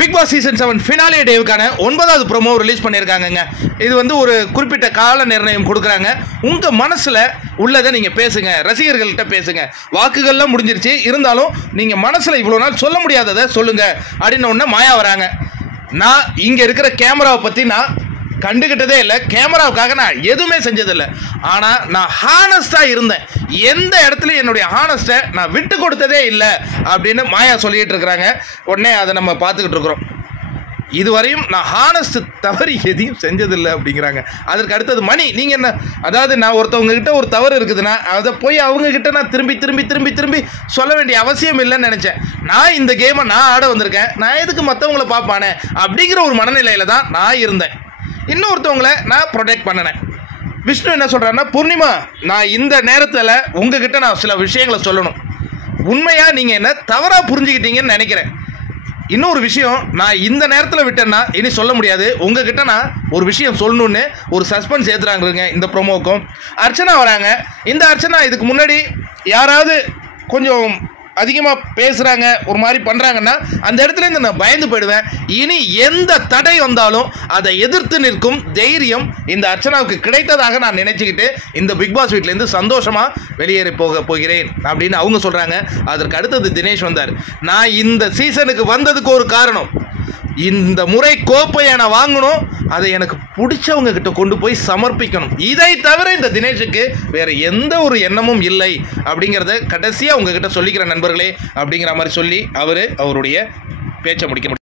Big Boss season 7 finale டேவுக்கான 9வது promo release பண்ணியிருக்காங்கங்க. இது வந்து ஒரு குறிப்பிட்ட கால நிர்ணயம் கொடுக்குறாங்க. உங்கள் மனசில் உள்ளதை நீங்கள் பேசுங்க, ரசிகர்கள்ட்ட பேசுங்க. வாக்குகள்லாம் முடிஞ்சிருச்சு, இருந்தாலும் நீங்கள் மனசில் இவ்வளோ நாள் சொல்ல முடியாததை சொல்லுங்கள் அப்படின்னு ஒன்று மாயா வராங்க. நான் இங்கே இருக்கிற கேமராவை பற்றி நான் கண்டுகிட்டதே இல்லை, கேமராவுக்காக நான் எதுவுமே செஞ்சதில்லை. ஆனால் நான் ஹானஸ்டாக இருந்தேன், எந்த இடத்துலையும் என்னுடைய ஹானஸ்ட்டை நான் விட்டு கொடுத்ததே இல்லை அப்படின்னு மாயா சொல்லிகிட்டு இருக்கிறாங்க. உடனே அதை நம்ம பார்த்துக்கிட்டு இருக்கிறோம். இதுவரையும் நான் ஹானஸ்ட் தவறு எதையும் செஞ்சதில்லை அப்படிங்கிறாங்க. அதற்கு அடுத்தது மணி, நீங்கள் என்ன, அதாவது நான் ஒருத்தவங்ககிட்ட ஒரு தவறு இருக்குதுன்னா அதை போய் அவங்கக்கிட்ட நான் திரும்பி திரும்பி திரும்பி திரும்பி சொல்ல வேண்டிய அவசியம் இல்லைன்னு நினச்சேன். நான் இந்த கேமை நான் ஆட வந்திருக்கேன், நான் எதுக்கு மற்றவங்கள பார்ப்பானே அப்படிங்கிற ஒரு மனநிலையில் தான் நான் இருந்தேன். இன்னொருத்தவங்களை நான் ப்ரொடெக்ட் பண்ணினேன். விஷ்ணு என்ன சொல்கிறாருன்னா, பூர்ணிமா நான் இந்த நேரத்தில் உங்ககிட்ட நான் சில விஷயங்களை சொல்லணும், உண்மையாக நீங்கள் என்ன தவறாக புரிஞ்சுக்கிட்டீங்கன்னு நினைக்கிறேன். இன்னொரு விஷயம், நான் இந்த நேரத்தில் விட்டேன்னா இனி சொல்ல முடியாது, உங்ககிட்ட நான் ஒரு விஷயம் சொல்லணுன்னு ஒரு சஸ்பென்ஸ் ஏற்றுறாங்க இந்த ப்ரோமோவுக்கும். அர்ச்சனா வராங்க. இந்த அர்ச்சனா இதுக்கு முன்னாடி யாராவது கொஞ்சம் அதிகமாக பேசுகிறாங்க, ஒரு மாதிரி பண்ணுறாங்கன்னா அந்த இடத்துலேருந்து நான் பயந்து போயிடுவேன். இனி எந்த தடை வந்தாலும் அதை எதிர்த்து நிற்கும் தைரியம் இந்த அர்ச்சனாவுக்கு கிடைத்ததாக நான் நினச்சிக்கிட்டு இந்த பிக் பாஸ் வீட்டிலேருந்து சந்தோஷமாக வெளியேறி போகிறேன் அப்படின்னு அவங்க சொல்கிறாங்க. அதற்கு அடுத்தது தினேஷ் வந்தார். நான் இந்த சீசனுக்கு வந்ததுக்கு ஒரு காரணம், இந்த முறை கோப்பையை நான் வாங்கணும், அதை எனக்கு பிடிச்சவங்க கிட்ட கொண்டு போய் சமர்ப்பிக்கணும். இதை தவிர இந்த தினேஷுக்கு வேறு எந்த ஒரு எண்ணமும் இல்லை அப்படிங்கிறத கடைசியாக உங்ககிட்ட சொல்லிக்கிற நண்பர்களே அப்படிங்கிற மாதிரி சொல்லி அவருடைய பேச்சை முடிக்க முடியும்.